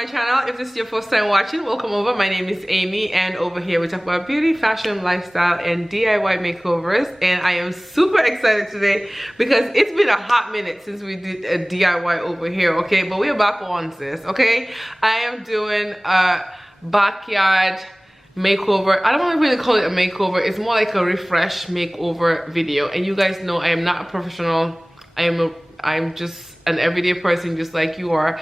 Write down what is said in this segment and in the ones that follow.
my channel. If this is your first time watching, welcome over. My name is Amy, and over here we talk about beauty, fashion, lifestyle, and DIY makeovers. And I am super excited today because it's been a hot minute since we did a DIY over here, okay? But we're back on this, okay? I am doing a backyard makeover. I don't want to really call it a makeover. It's more like a refresh makeover video. And you guys know I am not a professional. I'm just an everyday person just like you are,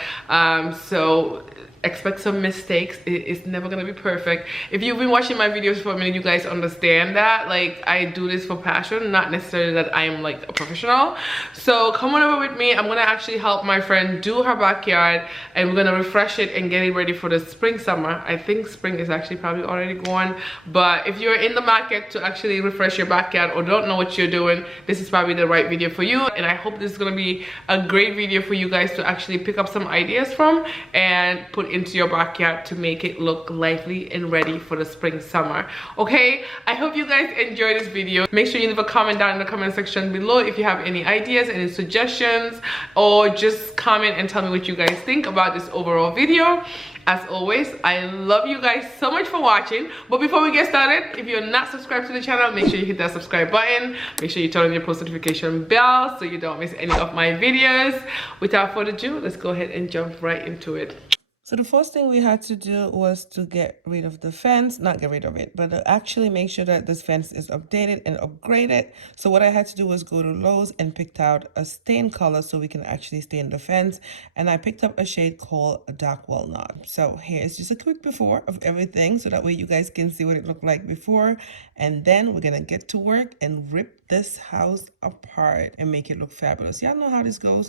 so expect some mistakes. It's never gonna be perfect. If you've been watching my videos for a minute, you guys understand that like I do this for passion, not necessarily that I'm like a professional. So come on over with me. I'm gonna actually help my friend do her backyard, and we're gonna refresh it and get it ready for the spring summer. I think spring is actually probably already gone, but if you're in the market to actually refresh your backyard or don't know what you're doing, this is probably the right video for you. And I hope this is gonna be a great video for you guys to actually pick up some ideas from and put into your backyard to make it look lively and ready for the spring summer. Okay, I hope you guys enjoy this video. Make sure you leave a comment down in the comment section below if you have any ideas, any suggestions, or just comment and tell me what you guys think about this overall video. As always, I love you guys so much for watching. But before we get started, if you're not subscribed to the channel, make sure you hit that subscribe button. Make sure you turn on your post notification bell so you don't miss any of my videos. Without further ado, let's go ahead and jump right into it. So the first thing we had to do was to get rid of the fence, not get rid of it, but actually make sure that this fence is updated and upgraded. So what I had to do was go to Lowe's and picked out a stain color so we can actually stain the fence. And I picked up a shade called a dark walnut. So here's just a quick before of everything so that way you guys can see what it looked like before. And then we're gonna get to work and rip this house apart and make it look fabulous. Y'all know how this goes.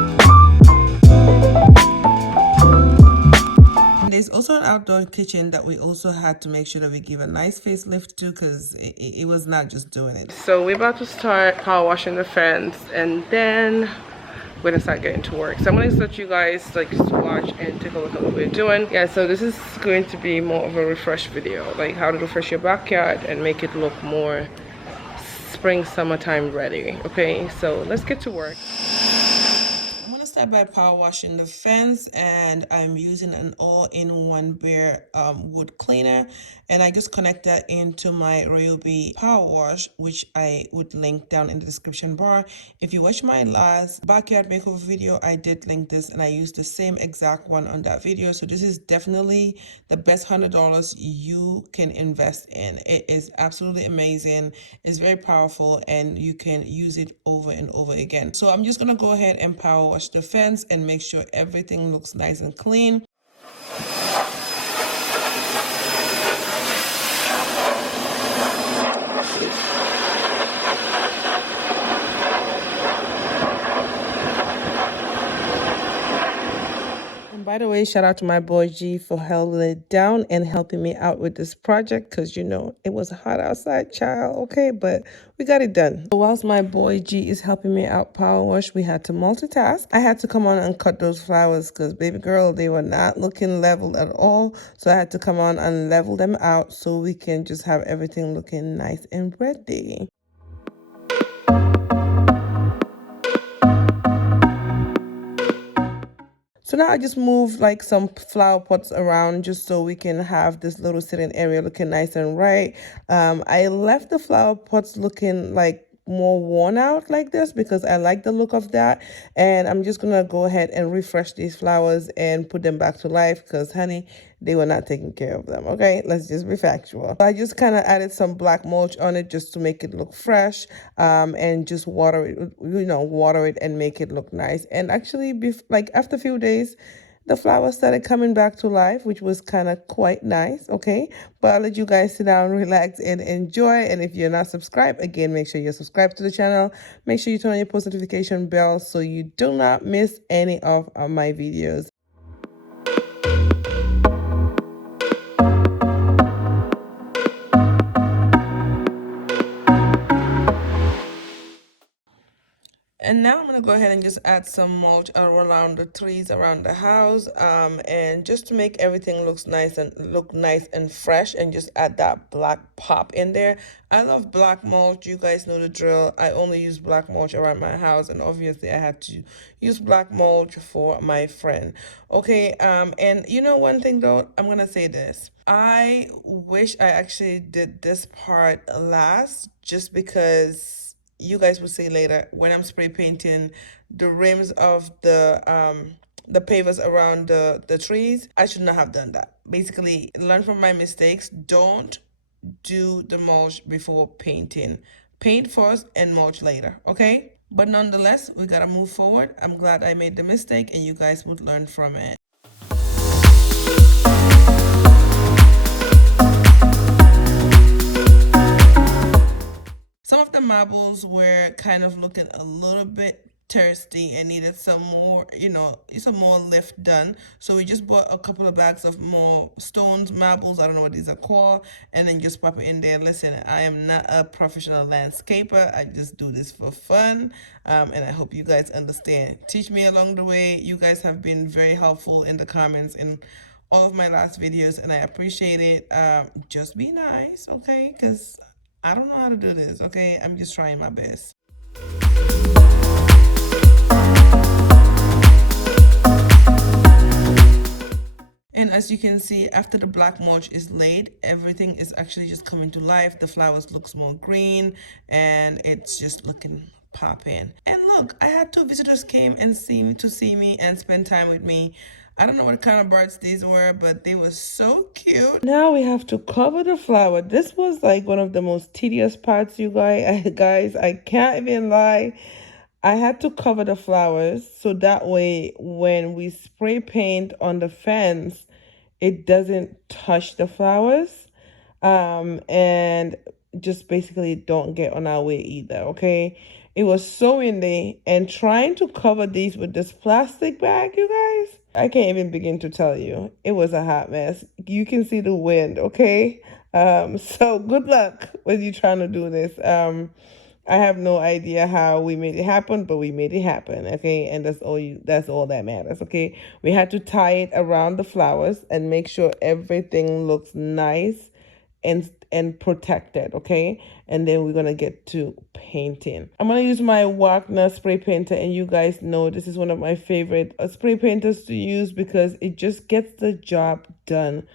There's also an outdoor kitchen that we also had to make sure that we give a nice facelift to, because it was not just doing it. So we're about to start power washing the fence, and then we're gonna start getting to work. So I'm gonna let you guys like just watch and take a look at what we're doing. Yeah, so this is going to be more of a refresh video, like how to refresh your backyard and make it look more spring summertime ready. Okay, so let's get to work. By power washing the fence, and I'm using an all-in-one bare wood cleaner, and I just connect that into my Ryobi power wash, which I would link down in the description bar. If you watch my last backyard makeover video, I did link this, and I used the same exact one on that video. So this is definitely the best $100 you can invest in. It is absolutely amazing. It's very powerful, and you can use it over and over again. So I'm just gonna go ahead and power wash the fence and make sure everything looks nice and clean. By the way, shout out to my boy G for holding it down and helping me out with this project, because you know it was hot outside, child. Okay, but we got it done. So whilst my boy G is helping me out power wash, we had to multitask. I had to come on and cut those flowers because baby girl, they were not looking leveled at all. So I had to come on and level them out so we can just have everything looking nice and ready. So now I just moved like some flower pots around just so we can have this little sitting area looking nice and right. I left the flower pots looking like more worn out like this because I like the look of that, and I'm just gonna go ahead and refresh these flowers and put them back to life because honey, they were not taking care of them. Okay, let's just be factual. I just kind of added some black mulch on it just to make it look fresh, and just water it, you know, water it and make it look nice. And actually like after a few days, the flowers started coming back to life, which was kind of quite nice. Okay, but I'll let you guys sit down, relax, and enjoy. And if you're not subscribed, again, make sure you're subscribed to the channel. Make sure you turn on your post notification bell so you do not miss any of my videos. And now I'm gonna go ahead and just add some mulch around the trees around the house, and just to make everything look nice and fresh, and just add that black pop in there. I love black mulch. You guys know the drill. I only use black mulch around my house, and obviously I had to use black mulch for my friend. Okay, and you know one thing though, I'm gonna say this. I wish I actually did this part last, just because you guys will see later when I'm spray painting the rims of the pavers around the trees. I should not have done that. Basically, learn from my mistakes. Don't do the mulch before painting. Paint first and mulch later, okay? But nonetheless, we gotta move forward. I'm glad I made the mistake and you guys would learn from it. Some of the marbles were kind of looking a little bit thirsty and needed some more, some more lift done. So we just bought a couple of bags of more stones, marbles, I don't know what these are called, and then just pop it in there. Listen, I am not a professional landscaper. I just do this for fun, and I hope you guys understand. Teach me along the way. You guys have been very helpful in the comments in all of my last videos, and I appreciate it. Just be nice, okay? Because I don't know how to do this, okay? I'm just trying my best. And as you can see, after the black mulch is laid, everything is actually just coming to life. The flowers looks more green and it's just looking popping. And look, I had 2 visitors came and see me and spend time with me. I don't know what kind of birds these were, but they were so cute. Now we have to cover the flower. This was like one of the most tedious parts, you guys. I can't even lie. I had to cover the flowers so that way when we spray paint on the fence, it doesn't touch the flowers, and just basically don't get on our way either, okay? It was so windy, and trying to cover these with this plastic bag, you guys, I can't even begin to tell you. It was a hot mess. You can see the wind, okay? So good luck when you trying to do this. I have no idea how we made it happen, but we made it happen, okay? And that's all that matters, okay? We had to tie it around the flowers and make sure everything looks nice and protected, okay? And then we're gonna get to painting. I'm gonna use my Wagner spray painter, and you guys know this is one of my favorite spray painters to use because it just gets the job done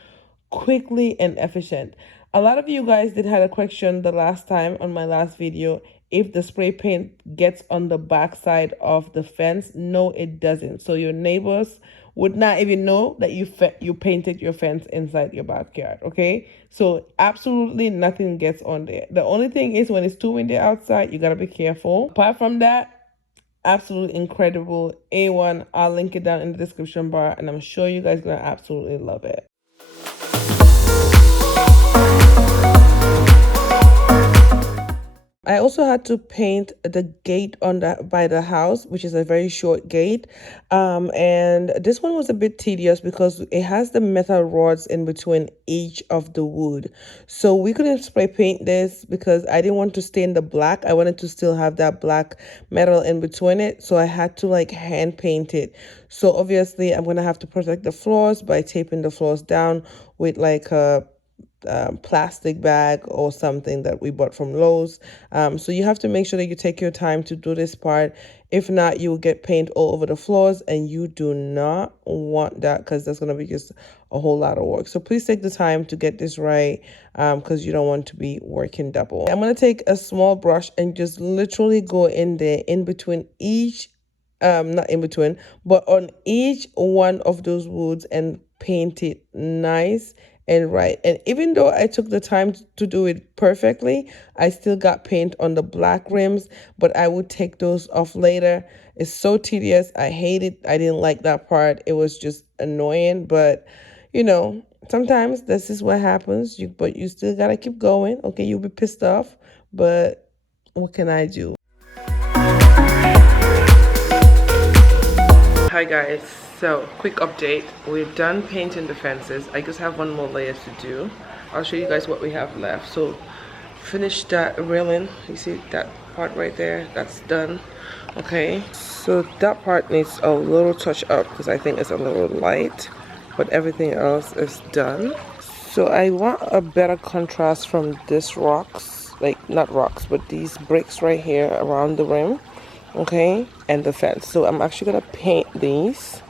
quickly and efficient. A lot of you guys did have a question the last time on my last video if the spray paint gets on the back side of the fence. No, it doesn't. So your neighbors would not even know that you painted your fence inside your backyard, okay? So absolutely nothing gets on there. The only thing is when it's too windy outside, you gotta be careful. Apart from that, absolutely incredible. A1, I'll link it down in the description bar, and I'm sure you guys are gonna absolutely love it. I also had to paint the gate by the house, which is a very short gate. And this one was a bit tedious because it has the metal rods in between each of the wood. So we couldn't spray paint this because I didn't want to stain the black. I wanted to still have that black metal in between it. So I had to like hand paint it. So obviously I'm going to have to protect the floors by taping the floors down with like a plastic bag or something that we bought from Lowe's. So you have to make sure that you take your time to do this part. If not, you will get paint all over the floors, and you do not want that because that's going to be just a whole lot of work. So please take the time to get this right, because you don't want to be working double. I'm going to take a small brush and just literally go in there in between each not in between, but on each one of those woods and paint it nice and right. And even though I took the time to do it perfectly, I still got paint on the black rims, but I would take those off later. It's so tedious. I hate it. I didn't like that part. It was just annoying, but sometimes this is what happens. But you still gotta keep going. Okay, you'll be pissed off, but what can I do? Hi guys, so quick update. We're done painting the fences. I just have one more layer to do. I'll show you guys what we have left. So finished that railing. You see that part right there? That's done. Okay, so that part needs a little touch up because I think it's a little light, but everything else is done. So I want a better contrast from this rocks, like not rocks, but these bricks right here around the rim, okay, and the fence. So I'm actually gonna paint these.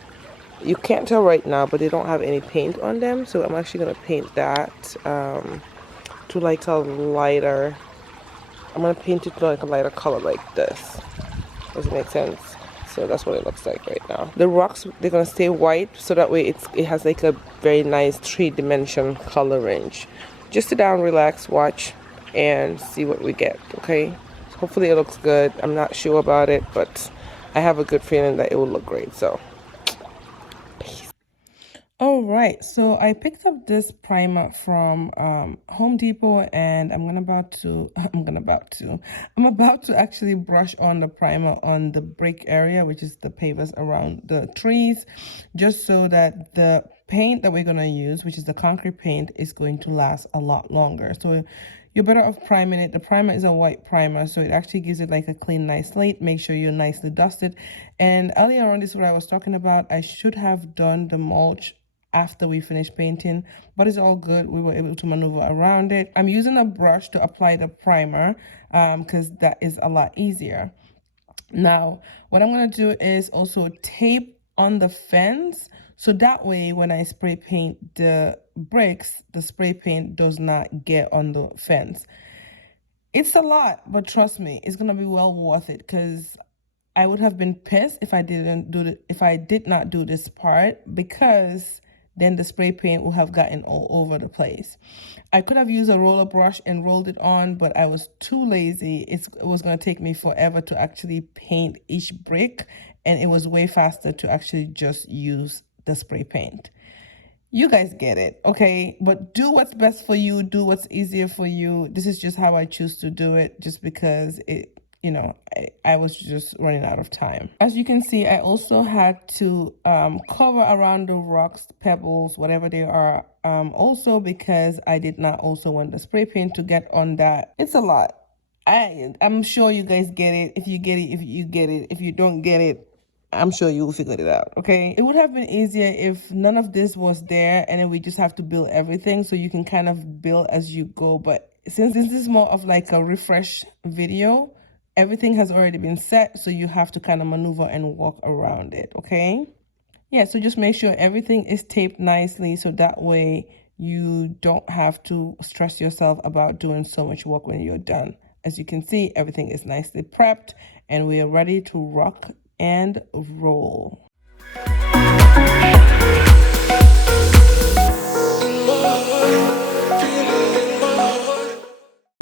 You can't tell right now, but they don't have any paint on them, so I'm actually gonna paint that to like a lighter. I'm gonna paint it to like a lighter color like this. Does it make sense? So that's what it looks like right now. The rocks, they're gonna stay white, so that way it has like a very nice 3-dimension color range. Just sit down, relax, watch, and see what we get. Okay. So hopefully it looks good. I'm not sure about it, but I have a good feeling that it will look great. So. All right, so I picked up this primer from Home Depot, and I'm about to actually brush on the primer on the brick area, which is the pavers around the trees, just so that the paint that we're gonna use, which is the concrete paint, is going to last a lot longer. So you're better off priming it. The primer is a white primer, so it actually gives it like a clean, nice slate. Make sure you're nicely dusted. And earlier on, this is what I was talking about. I should have done the mulch after we finished painting, but it's all good. We were able to maneuver around it. I'm using a brush to apply the primer because that is a lot easier. Now, what I'm going to do is also tape on the fence, so that way when I spray paint the bricks, the spray paint does not get on the fence. It's a lot, but trust me, it's going to be well worth it, because I would have been pissed if I did not do this part, because then the spray paint will have gotten all over the place. I could have used a roller brush and rolled it on, but I was too lazy. It was going to take me forever to actually paint each brick, and it was way faster to actually just use the spray paint. You guys get it, okay? But do what's best for you. Do what's easier for you. This is just how I choose to do it, just because I was just running out of time. As you can see, I also had to cover around the rocks, pebbles, whatever they are, also because I did not also want the spray paint to get on that. It's a lot. I'm sure you guys get it. If you get it, if you get it. If you don't get it, I'm sure you will figure it out, okay? It would have been easier if none of this was there and then we just have to build everything, so you can kind of build as you go. But since this is more of like a refresh video, everything has already been set, so you have to kind of maneuver and walk around it, okay? Yeah, so just make sure everything is taped nicely, so that way you don't have to stress yourself about doing so much work when you're done. As you can see, everything is nicely prepped, and we are ready to rock and roll.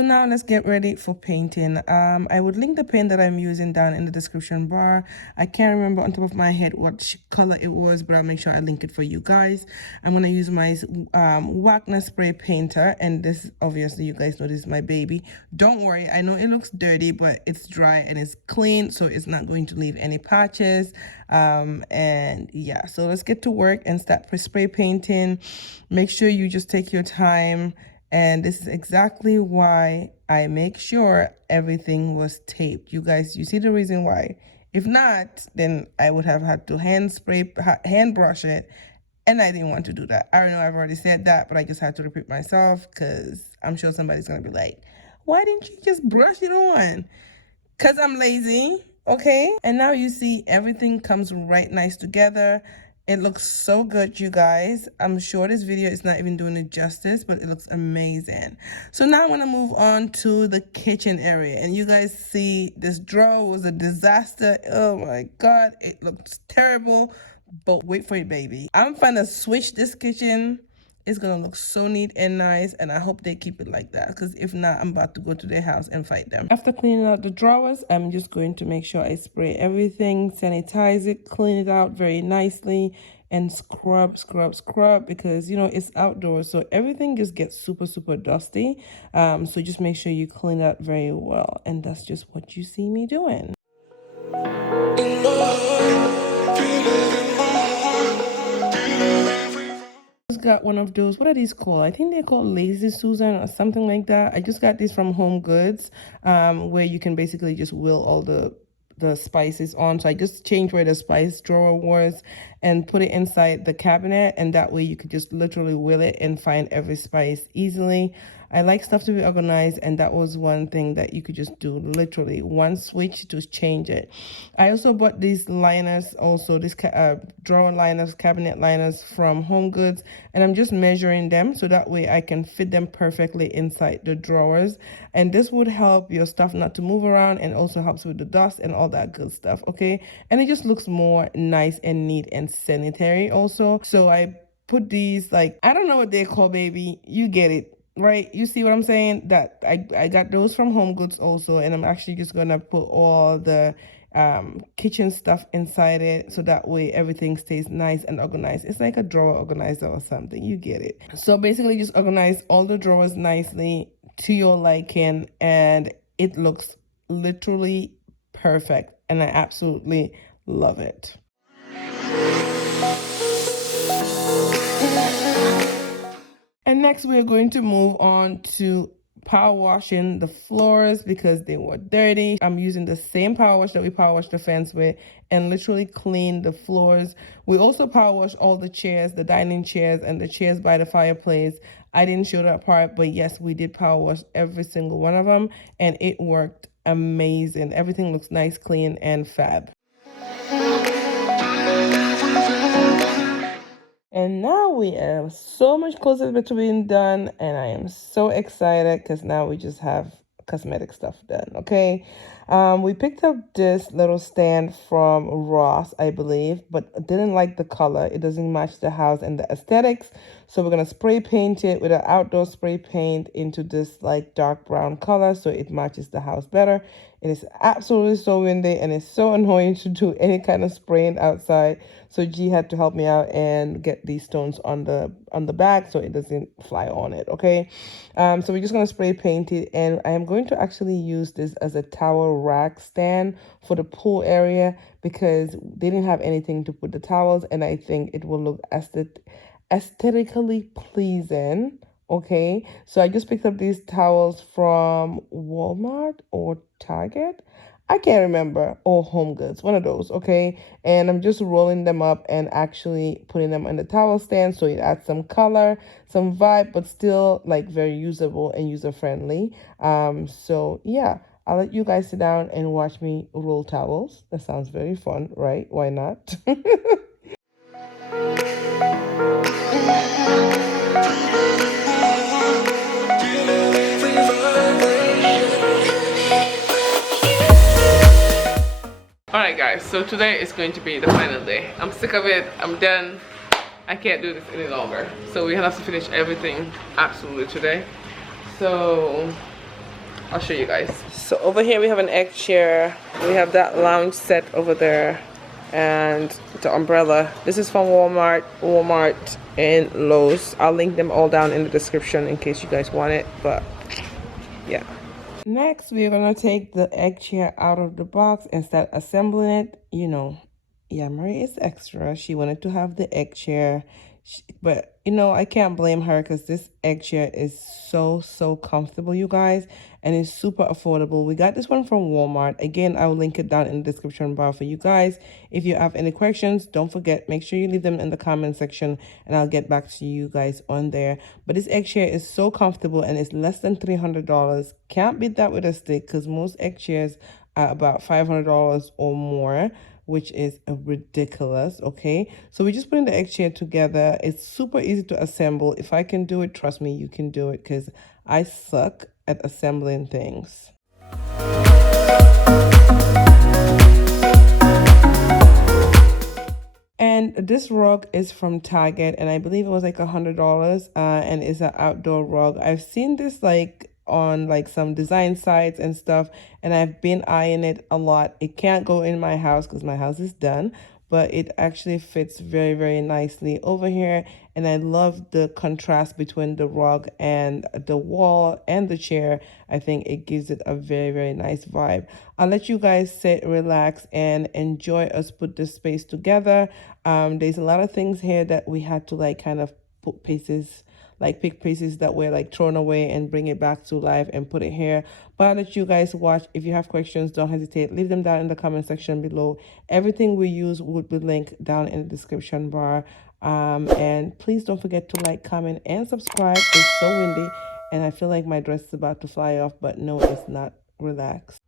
So now let's get ready for painting. I would link the paint that I'm using down in the description bar. I can't remember on top of my head what color it was, but I'll make sure I link it for you guys. I'm gonna use my Wagner spray painter, and this, obviously you guys know this is my baby. Don't worry, I know it looks dirty, but it's dry and it's clean, so it's not going to leave any patches. And yeah, so let's get to work and start spray painting. Make sure you just take your time. And this is exactly why I make sure everything was taped. You guys, you see the reason why. If not, then I would have had to hand brush it. And I didn't want to do that. I don't know, I've already said that, but I just had to repeat myself, because I'm sure somebody's going to be like, why didn't you just brush it on? Because I'm lazy, okay? And now you see everything comes right nice together. It looks so good, you guys. I'm sure this video is not even doing it justice, but it looks amazing. So now I want to move on to the kitchen area. And you guys see this drawer was a disaster. Oh my God, it looks terrible. But wait for it, baby. I'm trying to switch this kitchen. It's going to look so neat and nice, and I hope they keep it like that, because if not, I'm about to go to their house and fight them. After cleaning out the drawers, I'm just going to make sure I spray everything, sanitize it, clean it out very nicely, and scrub, because, you know, it's outdoors, so everything just gets super, super dusty. So just make sure you clean it out very well, and that's just what you see me doing. got one of those, what are these called? I think they're called Lazy Susan or something like that. I just got these from Home Goods, where you can basically just will all the spices on. So I just changed where the spice drawer was and put it inside the cabinet, and that way you could just literally will it and find every spice easily. I like stuff to be organized, and that was one thing that you could just do, literally one switch to change it. I also bought these liners, also this drawer liners, cabinet liners from Home Goods, and I'm just measuring them so that way I can fit them perfectly inside the drawers. And this would help your stuff not to move around, and also helps with the dust and all that good stuff, okay? And it just looks more nice and neat and sanitary also. So I put these, like, I don't know what they call, baby, you get it, right? You see what I'm saying? That I got those from Home Goods also, and I'm actually just gonna put all the kitchen stuff inside it, so that way everything stays nice and organized. It's like a drawer organizer or something, you get it. So basically just organize all the drawers nicely to your liking, and it looks literally perfect, and I absolutely love it. And next, we're going to move on to power washing the floors because they were dirty. I'm using the same power wash that we power wash the fence with, and literally clean the floors. We also power wash all the chairs, the dining chairs and the chairs by the fireplace. I didn't show that part, but yes, we did power wash every single one of them, and it worked amazing. Everything looks nice, clean, and fab. And now we are so much closer to being done, and I am so excited because now we just have cosmetic stuff done, okay? We picked up this little stand from Ross, I believe, but didn't like the color. It doesn't match the house and the aesthetics, so we're gonna spray paint it with an outdoor spray paint into this like dark brown color so it matches the house better. It is absolutely so windy, and it's so annoying to do any kind of spraying outside. So G had to help me out and get these stones on the back so it doesn't fly on it, okay? So we're just gonna spray paint it, and I am going to actually use this as a towel rack stand for the pool area because they didn't have anything to put the towels, and I think it will look aesthetically pleasing. Okay, so I just picked up these towels from Walmart or Target. I can't remember, or Home Goods, one of those, okay? And I'm just rolling them up and actually putting them on the towel stand so it adds some color, some vibe, but still like very usable and user-friendly. So yeah, I'll let you guys sit down and watch me roll towels. That sounds very fun, right? Why not? Alright guys, so today is going to be the final day. I'm sick of it, I'm done. I can't do this any longer. So we have to finish everything absolutely today. So I'll show you guys. So over here we have an egg chair. We have that lounge set over there, and the umbrella. This is from Walmart and Lowe's. I'll link them all down in the description in case you guys want it, but yeah. Next, we're gonna take the egg chair out of the box and start assembling it. You know, yeah, Marie is extra. She wanted to have the egg chair, but you know, I can't blame her because this egg chair is so comfortable, you guys, and it's super affordable. We got this one from Walmart. Again, I will link it down in the description bar for you guys. If you have any questions, don't forget, make sure you leave them in the comment section and I'll get back to you guys on there. But this egg chair is so comfortable and it's less than $300. Can't beat that with a stick because most egg chairs are about $500 or more, which is ridiculous. Okay, so we're just putting the egg chair together. It's super easy to assemble. If I can do it, trust me, you can do it because I suck at assembling things. And this rug is from Target, and I believe it was like $100, and it's an outdoor rug. I've seen this like on like some design sites and stuff, and I've been eyeing it a lot. It can't go in my house because my house is done, but it actually fits very nicely over here, and I love the contrast between the rug and the wall and the chair. I think it gives it a very nice vibe. I'll let you guys sit, relax, and enjoy us put this space together. There's a lot of things here that we had to like kind of put pieces, like pick pieces that were like thrown away and bring it back to life and put it here. But I'll let you guys watch. If you have questions, don't hesitate, leave them down in the comment section below. Everything we use would be linked down in the description bar. And please don't forget to like, comment, and subscribe. It's so windy and I feel like my dress is about to fly off, but no, it's not. Relax.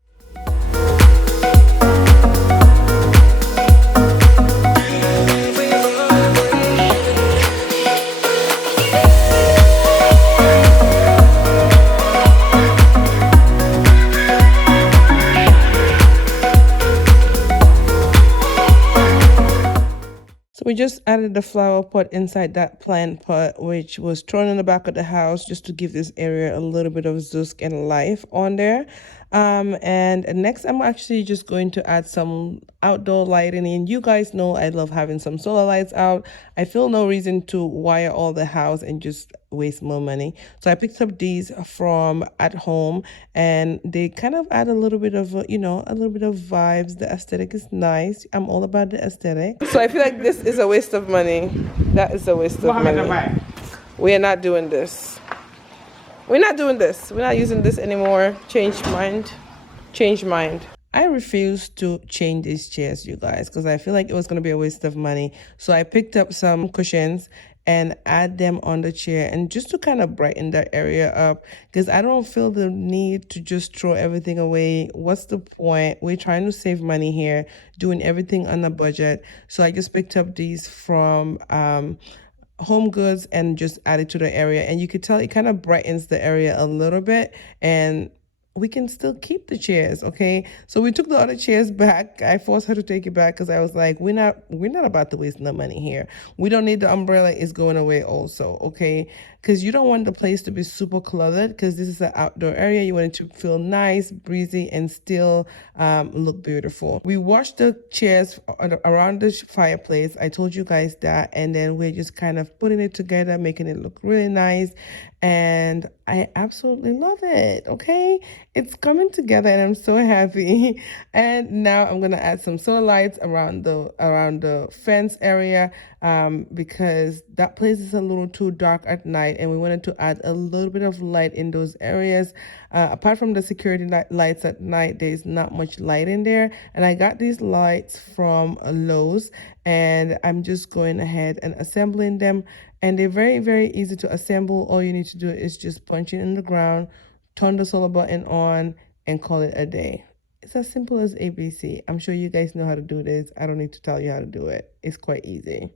We just added the flower pot inside that plant pot, which was thrown in the back of the house just to give this area a little bit of zusk and life on there. And next I'm actually just going to add some outdoor lighting in. You guys know I love having some solar lights out. I feel no reason to wire all the house and just waste more money. So I picked up these from at home and they kind of add a little bit of, a little bit of vibes. The aesthetic is nice. I'm all about the aesthetic. So I feel like this is a waste of money. That is a waste of money. We are not doing this. We're not doing this. We're not using this anymore. Change mind. Change mind. I refuse to change these chairs, you guys, because I feel like it was going to be a waste of money. So I picked up some cushions and add them on the chair, and just to kind of brighten that area up, because I don't feel the need to just throw everything away. What's the point? We're trying to save money here, doing everything on a budget. So I just picked up these from Home Goods and just added to the area, and you could tell it kind of brightens the area a little bit, and we can still keep the chairs. Okay, so we took the other chairs back. I forced her to take it back because I was like, we're not about to waste no money here. We don't need the umbrella. It's going away also. Okay, because you don't want the place to be super cluttered, because this is an outdoor area. You want it to feel nice, breezy, and still look beautiful. We washed the chairs around the fireplace. I told you guys that, and then we're just kind of putting it together, making it look really nice, and I absolutely love it. Okay, it's coming together and I'm so happy. And now I'm gonna add some solar lights around the fence area, because that place is a little too dark at night and we wanted to add a little bit of light in those areas. Apart from the security lights at night, there's not much light in there, and I got these lights from Lowe's, and I'm just going ahead and assembling them. And they're very, very easy to assemble. All you need to do is just punch it in the ground, turn the solar button on, and call it a day. It's as simple as ABC. I'm sure you guys know how to do this. I don't need to tell you how to do it. It's quite easy.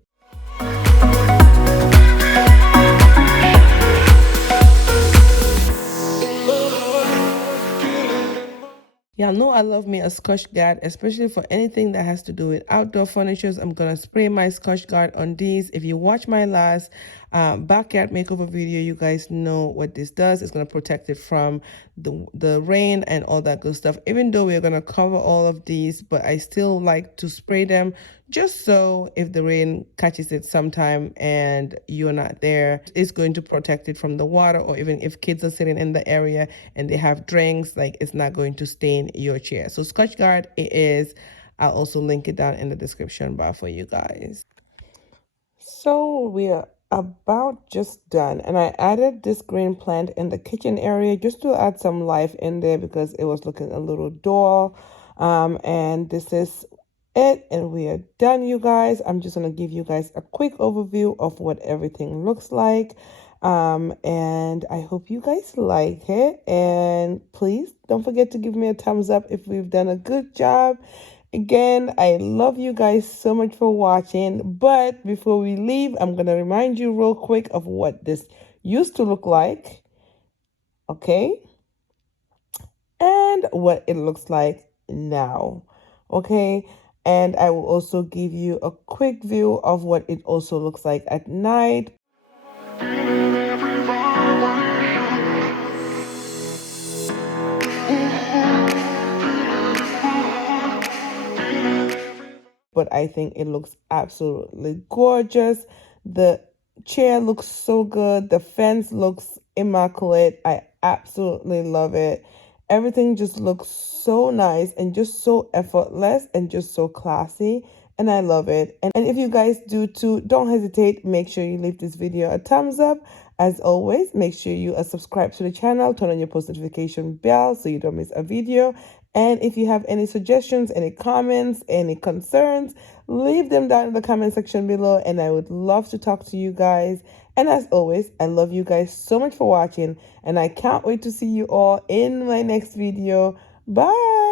Y'all know I love me a Scotch Guard, especially for anything that has to do with outdoor furnitures. I'm going to spray my Scotch Guard on these. If you watch my last backyard makeover video, you guys know what this does. It's going to protect it from the rain and all that good stuff. Even though we're going to cover all of these, but I still like to spray them just so if the rain catches it sometime and you're not there, it's going to protect it from the water, or even if kids are sitting in the area and they have drinks, like it's not going to stain your chair. So Scotch Guard it is. I'll also link it down in the description bar for you guys. So we are about just done, and I added this green plant in the kitchen area just to add some life in there because it was looking a little dull. And this is it, and we are done, you guys. I'm just gonna give you guys a quick overview of what everything looks like, and I hope you guys like it, and please don't forget to give me a thumbs up if we've done a good job. Again, I love you guys so much for watching, but before we leave, I'm gonna remind you real quick of what this used to look like, okay, and what it looks like now, okay. And I will also give you a quick view of what it also looks like at night. But I think it looks absolutely gorgeous. The chair looks so good. The fence looks immaculate. I absolutely love it. Everything just looks so nice and just so effortless and just so classy. and I love it. And if you guys do too, don't hesitate. Make sure you leave this video a thumbs up. As always, make sure you subscribe to the channel, turn on your post notification bell so you don't miss a video. And if you have any suggestions, any comments, any concerns, leave them down in the comment section below, and I would love to talk to you guys. And as always, I love you guys so much for watching, and I can't wait to see you all in my next video. Bye.